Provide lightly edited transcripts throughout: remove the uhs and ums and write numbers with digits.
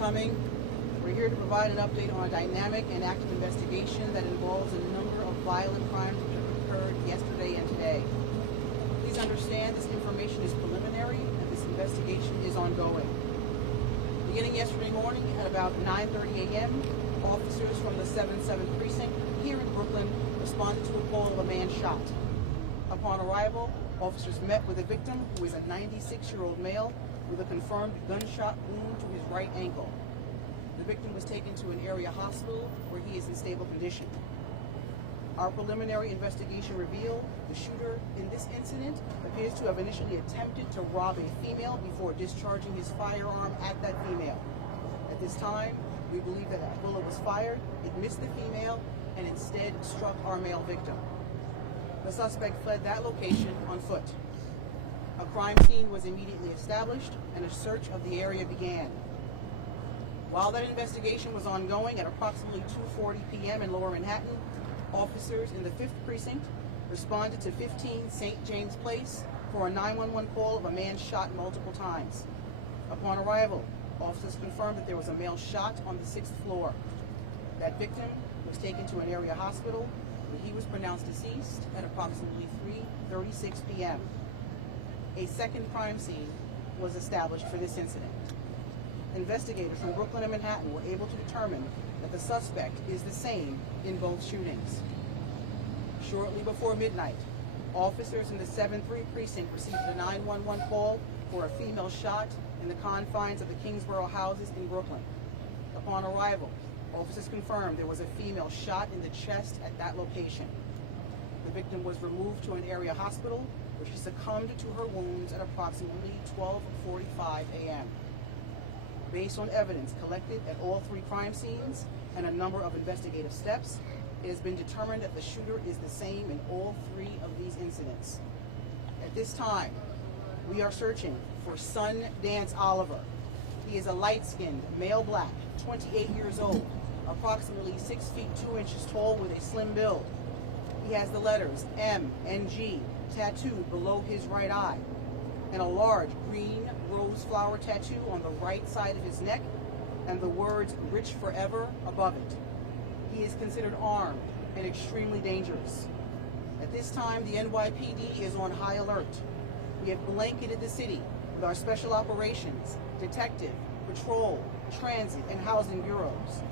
coming. We're here to provide an update on a dynamic and active investigation that involves a number of violent crimes which have occurred yesterday and today. Please understand this information is preliminary and this investigation is ongoing. Beginning yesterday morning at about 9:30 a.m., officers from the 7th Precinct here in Brooklyn responded to a call of a man shot. Upon arrival, officers met with a victim who is a 96-year-old male with a confirmed gunshot wound to his right ankle. The victim was taken to an area hospital where he is in stable condition. Our preliminary investigation revealed the shooter in this incident appears to have initially attempted to rob a female before discharging his firearm at that female. At this time, we believe that a bullet was fired, it missed the female, and instead struck our male victim. The suspect fled that location on foot. A crime scene was immediately established and a search of the area began. While that investigation was ongoing at approximately 2:40 p.m. in Lower Manhattan, officers in the 5th Precinct responded to 15 St. James Place for a 911 call of a man shot multiple times. Upon arrival, officers confirmed that there was a male shot on the 6th floor. That victim was taken to an area hospital where he was pronounced deceased at approximately 3:36 p.m. A second crime scene was established for this incident. Investigators from Brooklyn and Manhattan were able to determine that the suspect is the same in both shootings. Shortly before midnight, officers in the 7th Precinct received a 911 call for a female shot in the confines of the Kingsborough houses in Brooklyn. Upon arrival, officers confirmed there was a female shot in the chest at that location. The victim was removed to an area hospital where she succumbed to her wounds at approximately 12:45 a.m. Based on evidence collected at all three crime scenes and a number of investigative steps, it has been determined that the shooter is the same in all three of these incidents. At this time, we are searching for Sundance Oliver. He is a light-skinned, male black, 28 years old, approximately 6 feet 2 inches tall with a slim build. He has the letters M and G tattooed below his right eye and a large green rose flower tattoo on the right side of his neck and the words "Rich Forever" above it. He is considered armed and extremely dangerous. At this time, the NYPD is on high alert. We have blanketed the city with our special operations, detective, patrol, transit, and housing bureaus.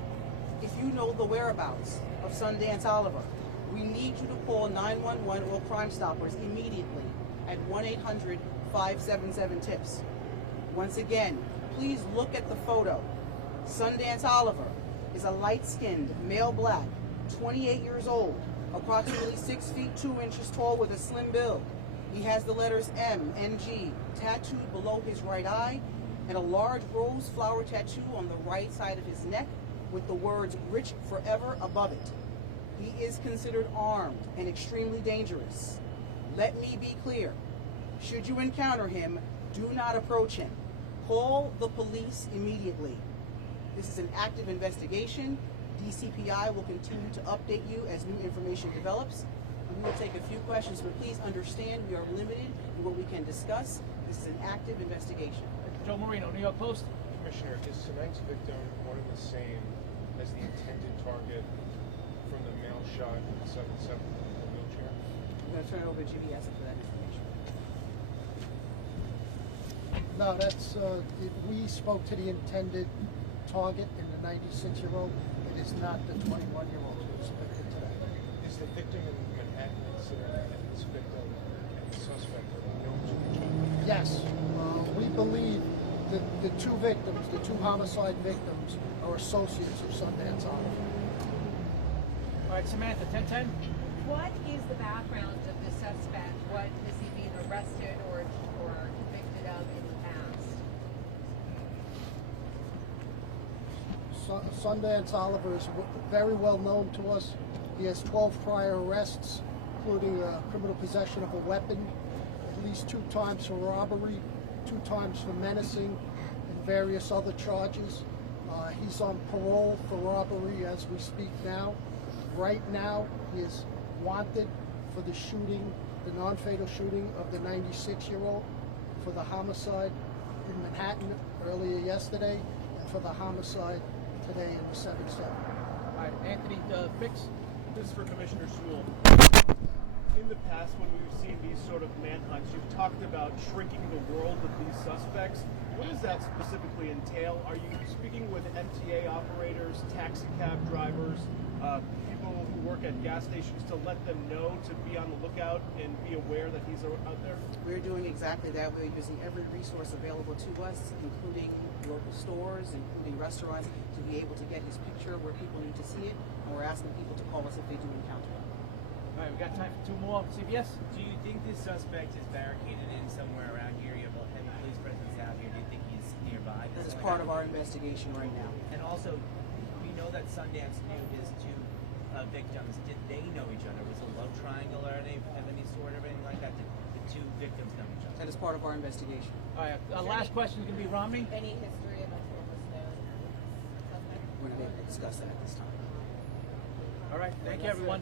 If you know the whereabouts of Sundance Oliver, we need you to call 911 or Crime Stoppers immediately at 1-800-577-TIPS. Once again, please look at the photo. Sundance Oliver is a light-skinned, male black, 28 years old, approximately 6 feet 2 inches tall with a slim build. He has the letters M and G tattooed below his right eye and a large rose flower tattoo on the right side of his neck with the words "Rich Forever" above it. He is considered armed and extremely dangerous. Let me be clear. Should you encounter him, do not approach him. Call the police immediately. This is an active investigation. DCPI will continue to update you as new information develops. We will take a few questions, but please understand we are limited in what we can discuss. This is an active investigation. Joe Marino, New York Post. Commissioner, is tonight's victim one and the same as the intended target from the male shot in the 7th wheelchair? I'm going to turn it over to GBS for that information. No, that's, we spoke to the intended target in the 96-year-old. It is not the 21-year-old who was depicted today. Is the victim in the Manhattan incident and this victim and the suspect known to each other? Yes, we believe that the two victims, the two homicide victims, are associates of Sundance Oliver. All right, Samantha, 1010. What is the background of the suspect? What has he been arrested or convicted of in the past? Sundance Oliver is very well known to us. He has 12 prior arrests, including criminal possession of a weapon, at least 2 times for robbery, 2 times for menacing, and various other charges. He's on parole for robbery as we speak now. Right now, he is wanted for the shooting, the non-fatal shooting of the 96-year-old, for the homicide in Manhattan earlier yesterday, and for the homicide today in the 7-7. All right, Anthony Fix. This is for Commissioner Sewell. In the past, when we've seen these sort of manhunts, you've talked about shrinking the world of these suspects. What does that specifically entail? Are you speaking with MTA operators, taxi cab drivers, people who work at gas stations to let them know to be on the lookout and be aware that he's out there? We're doing exactly that. We're using every resource available to us, including local stores, including restaurants, to be able to get his picture where people need to see it, and we're asking people to call us if they do encounter him. All right, we got time for 2 more. CBS. Do you think this suspect is barricaded in somewhere around here? You have a heavy police presence out here. Do you think he's nearby? That is part of our investigation right now. And also, we know that Sundance knew his 2 victims. Did they know each other? Was it a love triangle or any sort of anything like that? Did the 2 victims know each other? That is part of our investigation. All right, last question is going to be Romney. Any history of mental illness known suspect? We're not able to discuss that at this time. All right, thank you, everyone.